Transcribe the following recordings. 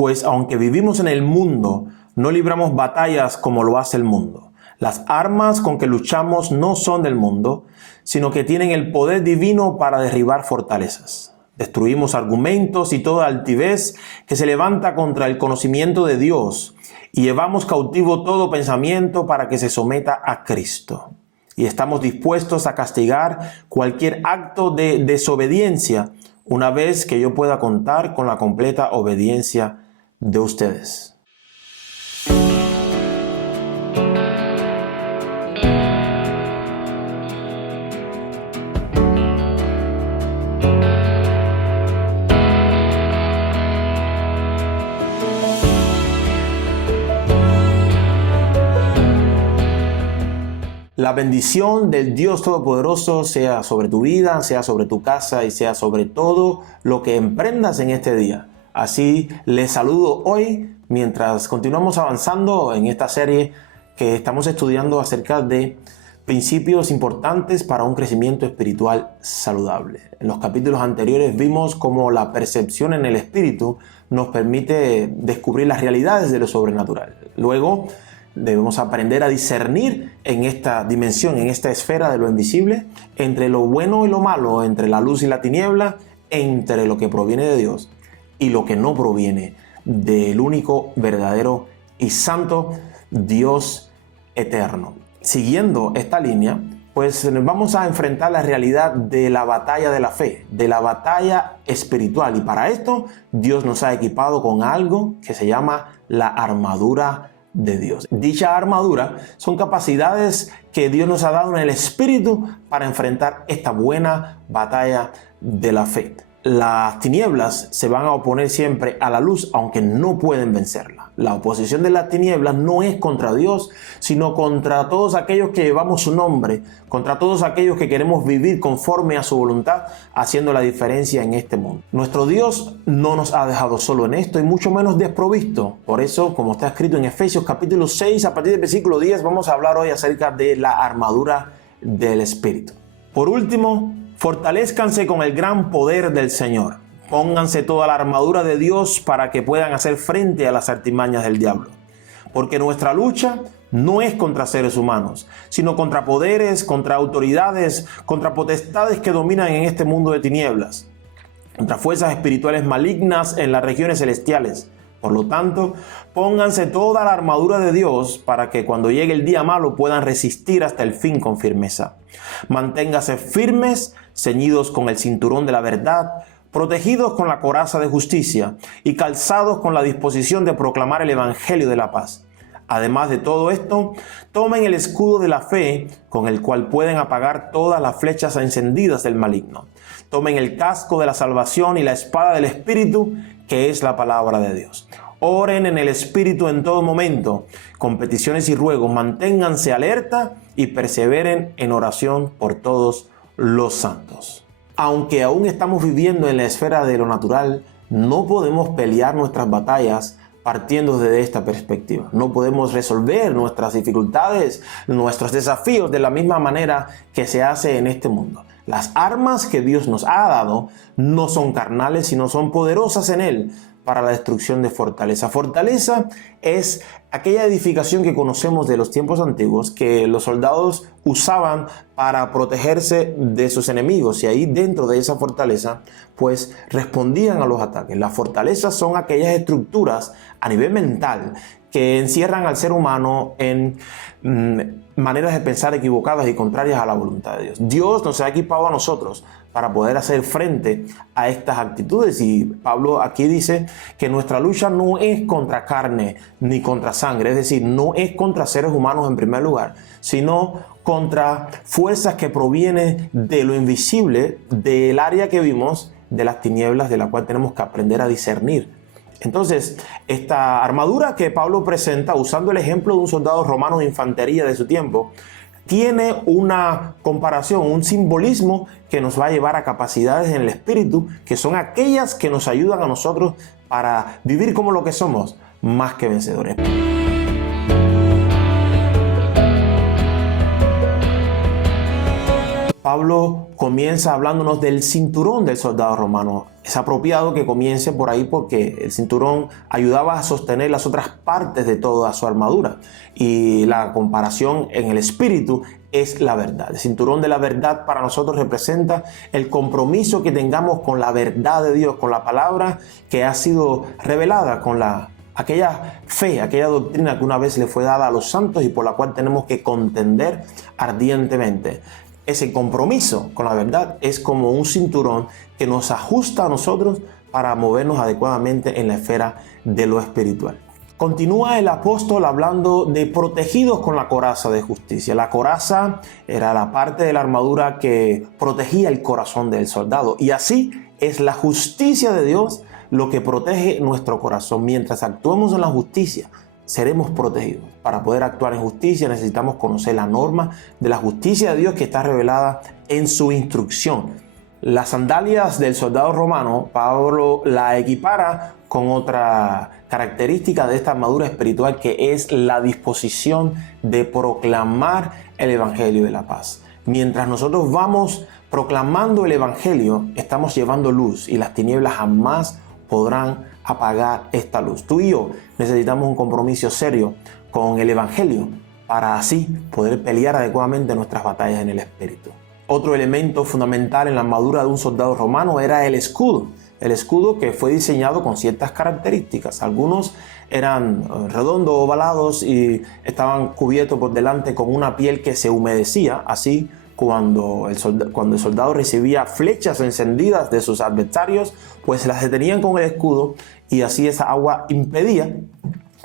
Pues aunque vivimos en el mundo, no libramos batallas como lo hace el mundo. Las armas con que luchamos no son del mundo, sino que tienen el poder divino para derribar fortalezas. Destruimos argumentos y toda altivez que se levanta contra el conocimiento de Dios y llevamos cautivo todo pensamiento para que se someta a Cristo. Y estamos dispuestos a castigar cualquier acto de desobediencia una vez que yo pueda contar con la completa obediencia de ustedes. La bendición del Dios Todopoderoso sea sobre tu vida, sea sobre tu casa y sea sobre todo lo que emprendas en este día. Así les saludo hoy mientras continuamos avanzando en esta serie que estamos estudiando acerca de principios importantes para un crecimiento espiritual saludable. En los capítulos anteriores vimos cómo la percepción en el espíritu nos permite descubrir las realidades de lo sobrenatural. Luego debemos aprender a discernir en esta dimensión, en esta esfera de lo invisible, entre lo bueno y lo malo, entre la luz y la tiniebla, entre lo que proviene de Dios y lo que no proviene del único, verdadero y santo Dios eterno. Siguiendo esta línea, pues vamos a enfrentar la realidad de la batalla de la fe, de la batalla espiritual. Y para esto, Dios nos ha equipado con algo que se llama la armadura de Dios. Dicha armadura son capacidades que Dios nos ha dado en el espíritu para enfrentar esta buena batalla de la fe. Las tinieblas se van a oponer siempre a la luz, aunque no pueden vencerla. La oposición de las tinieblas no es contra Dios, sino contra todos aquellos que llevamos su nombre, contra todos aquellos que queremos vivir conforme a su voluntad, haciendo la diferencia en este mundo. Nuestro Dios no nos ha dejado solo en esto y mucho menos desprovisto. Por eso, como está escrito en Efesios capítulo 6, a partir del versículo 10, vamos a hablar hoy acerca de la armadura del Espíritu. Por último, fortalezcanse con el gran poder del Señor. Pónganse toda la armadura de Dios para que puedan hacer frente a las artimañas del diablo. Porque nuestra lucha no es contra seres humanos, sino contra poderes, contra autoridades, contra potestades que dominan en este mundo de tinieblas, contra fuerzas espirituales malignas en las regiones celestiales. Por lo tanto, pónganse toda la armadura de Dios para que cuando llegue el día malo puedan resistir hasta el fin con firmeza. Manténganse firmes, ceñidos con el cinturón de la verdad, protegidos con la coraza de justicia y calzados con la disposición de proclamar el evangelio de la paz. Además de todo esto, tomen el escudo de la fe con el cual pueden apagar todas las flechas encendidas del maligno. Tomen el casco de la salvación y la espada del Espíritu, que es la palabra de Dios. Oren en el Espíritu en todo momento, con peticiones y ruegos. Manténganse alerta y perseveren en oración por todos los santos. Aunque aún estamos viviendo en la esfera de lo natural, no podemos pelear nuestras batallas partiendo desde esta perspectiva. No podemos resolver nuestras dificultades, nuestros desafíos de la misma manera que se hace en este mundo. Las armas que Dios nos ha dado no son carnales, sino son poderosas en Él para la destrucción de fortaleza. Fortaleza es aquella edificación que conocemos de los tiempos antiguos que los soldados usaban para protegerse de sus enemigos, y ahí dentro de esa fortaleza pues respondían a los ataques. Las fortalezas son aquellas estructuras a nivel mental que encierran al ser humano en maneras de pensar equivocadas y contrarias a la voluntad de Dios. Dios nos ha equipado a nosotros para poder hacer frente a estas actitudes, y Pablo aquí dice que nuestra lucha no es contra carne ni contra sangre, es decir, no es contra seres humanos en primer lugar, sino contra fuerzas que provienen de lo invisible, del área que vimos, de las tinieblas, de la cual tenemos que aprender a discernir. Entonces, esta armadura que Pablo presenta, usando el ejemplo de un soldado romano de infantería de su tiempo, tiene una comparación, un simbolismo que nos va a llevar a capacidades en el espíritu, que son aquellas que nos ayudan a nosotros para vivir como lo que somos, más que vencedores. Pablo comienza hablándonos del cinturón del soldado romano. Es apropiado que comience por ahí porque el cinturón ayudaba a sostener las otras partes de toda su armadura. Y la comparación en el espíritu es la verdad. El cinturón de la verdad para nosotros representa el compromiso que tengamos con la verdad de Dios, con la palabra que ha sido revelada, con aquella fe, aquella doctrina que una vez le fue dada a los santos y por la cual tenemos que contender ardientemente. Ese compromiso con la verdad es como un cinturón que nos ajusta a nosotros para movernos adecuadamente en la esfera de lo espiritual. Continúa el apóstol hablando de protegidos con la coraza de justicia. La coraza era la parte de la armadura que protegía el corazón del soldado. Y así es la justicia de Dios lo que protege nuestro corazón. Mientras actuemos en la justicia, seremos protegidos. Para poder actuar en justicia necesitamos conocer la norma de la justicia de Dios que está revelada en su instrucción. Las sandalias del soldado romano, Pablo la equipara con otra característica de esta armadura espiritual, que es la disposición de proclamar el evangelio de la paz. Mientras nosotros vamos proclamando el evangelio, estamos llevando luz y las tinieblas jamás podrán apagar esta luz. Tú y yo necesitamos un compromiso serio con el evangelio para así poder pelear adecuadamente nuestras batallas en el espíritu. Otro elemento fundamental en la armadura de un soldado romano era el escudo. El escudo que fue diseñado con ciertas características. Algunos eran redondos, ovalados y estaban cubiertos por delante con una piel que se humedecía. Así, cuando el soldado recibía flechas encendidas de sus adversarios, pues las detenían con el escudo y así esa agua impedía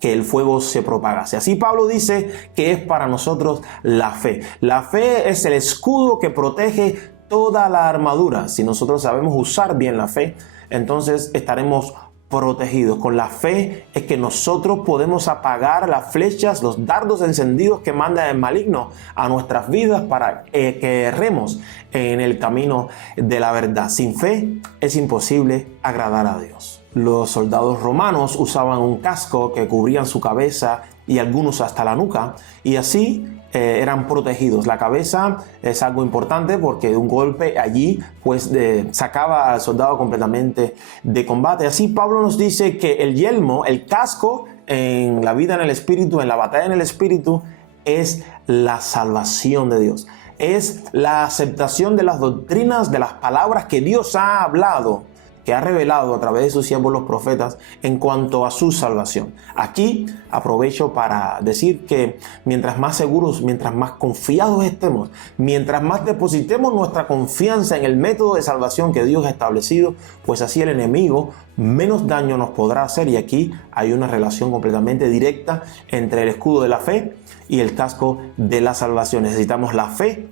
que el fuego se propagase. Así Pablo dice que es para nosotros la fe. La fe es el escudo que protege toda la armadura. Si nosotros sabemos usar bien la fe, entonces estaremos protegidos. Con la fe es que nosotros podemos apagar las flechas, los dardos encendidos que manda el maligno a nuestras vidas para que erremos en el camino de la verdad. Sin fe es imposible agradar a Dios. Los soldados romanos usaban un casco que cubrían su cabeza y algunos hasta la nuca, y así eran protegidos. La cabeza es algo importante porque un golpe allí pues sacaba al soldado completamente de combate. Así Pablo nos dice que el yelmo, el casco en la vida en el espíritu, en la batalla en el espíritu, es la salvación de Dios. Es la aceptación de las doctrinas, de las palabras que Dios ha hablado, que ha revelado a través de sus siervos los profetas en cuanto a su salvación. Aquí aprovecho para decir que mientras más seguros, mientras más confiados estemos, mientras más depositemos nuestra confianza en el método de salvación que Dios ha establecido, pues así el enemigo menos daño nos podrá hacer. Y aquí hay una relación completamente directa entre el escudo de la fe y el casco de la salvación. Necesitamos la fe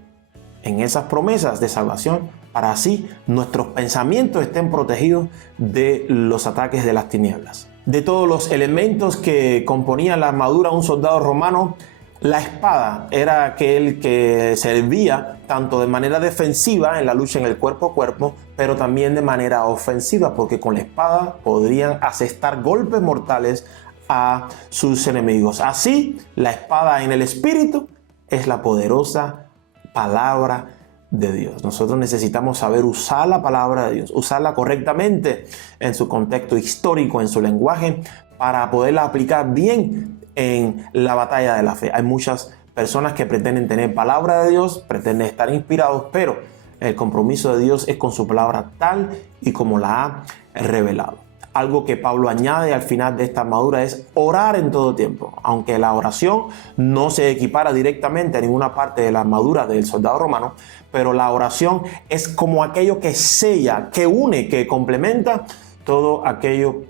en esas promesas de salvación para así nuestros pensamientos estén protegidos de los ataques de las tinieblas. De todos los elementos que componían la armadura de un soldado romano, la espada era aquel que servía tanto de manera defensiva en la lucha en el cuerpo a cuerpo, pero también de manera ofensiva, porque con la espada podrían asestar golpes mortales a sus enemigos. Así, la espada en el espíritu es la poderosa palabra de Dios. Nosotros necesitamos saber usar la palabra de Dios, usarla correctamente en su contexto histórico, en su lenguaje, para poderla aplicar bien en la batalla de la fe. Hay muchas personas que pretenden tener palabra de Dios, pretenden estar inspirados, pero el compromiso de Dios es con su palabra tal y como la ha revelado. Algo que Pablo añade al final de esta armadura es orar en todo tiempo. Aunque la oración no se equipara directamente a ninguna parte de la armadura del soldado romano, pero la oración es como aquello que sella, que une, que complementa todo aquello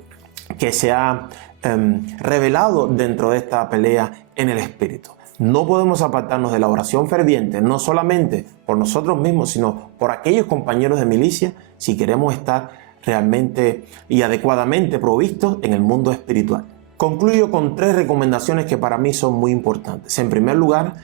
que se ha revelado dentro de esta pelea en el espíritu. No podemos apartarnos de la oración ferviente, no solamente por nosotros mismos, sino por aquellos compañeros de milicia, si queremos estar realmente y adecuadamente provistos en el mundo espiritual. Concluyo con 3 recomendaciones que para mí son muy importantes. En primer lugar,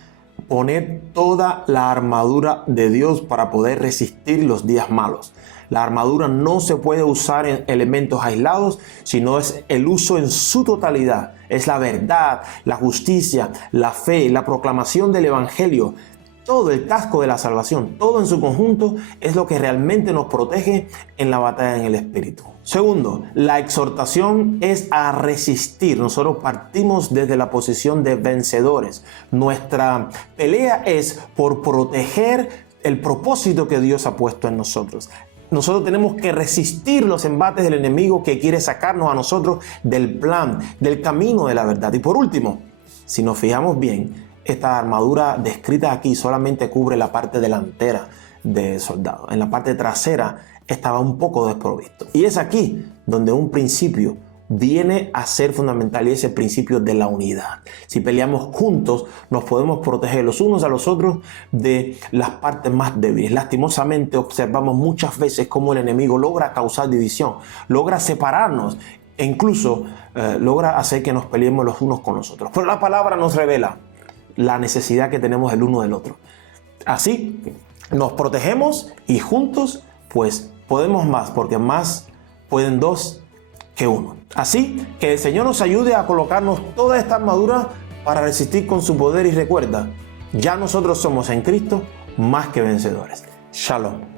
poner toda la armadura de Dios para poder resistir los días malos. La armadura no se puede usar en elementos aislados, sino es el uso en su totalidad. Es la verdad, la justicia, la fe, la proclamación del evangelio. todo el casco de la salvación, todo en su conjunto, es lo que realmente nos protege en la batalla en el Espíritu. Segundo, la exhortación es a resistir. Nosotros partimos desde la posición de vencedores. Nuestra pelea es por proteger el propósito que Dios ha puesto en nosotros. Nosotros tenemos que resistir los embates del enemigo que quiere sacarnos a nosotros del plan, del camino de la verdad. Y por último, si nos fijamos bien, esta armadura descrita aquí solamente cubre la parte delantera del soldado. En la parte trasera estaba un poco desprovisto. Y es aquí donde un principio viene a ser fundamental, y es el principio de la unidad. Si peleamos juntos, nos podemos proteger los unos a los otros de las partes más débiles. Lastimosamente observamos muchas veces cómo el enemigo logra causar división, logra separarnos e incluso logra hacer que nos peleemos los unos con los otros. Pero la palabra nos revela la necesidad que tenemos el uno del otro. Así nos protegemos y juntos pues podemos más, porque más pueden dos que uno. Así que el Señor nos ayude a colocarnos toda esta armadura para resistir con su poder, y recuerda, ya nosotros somos en Cristo más que vencedores. Shalom.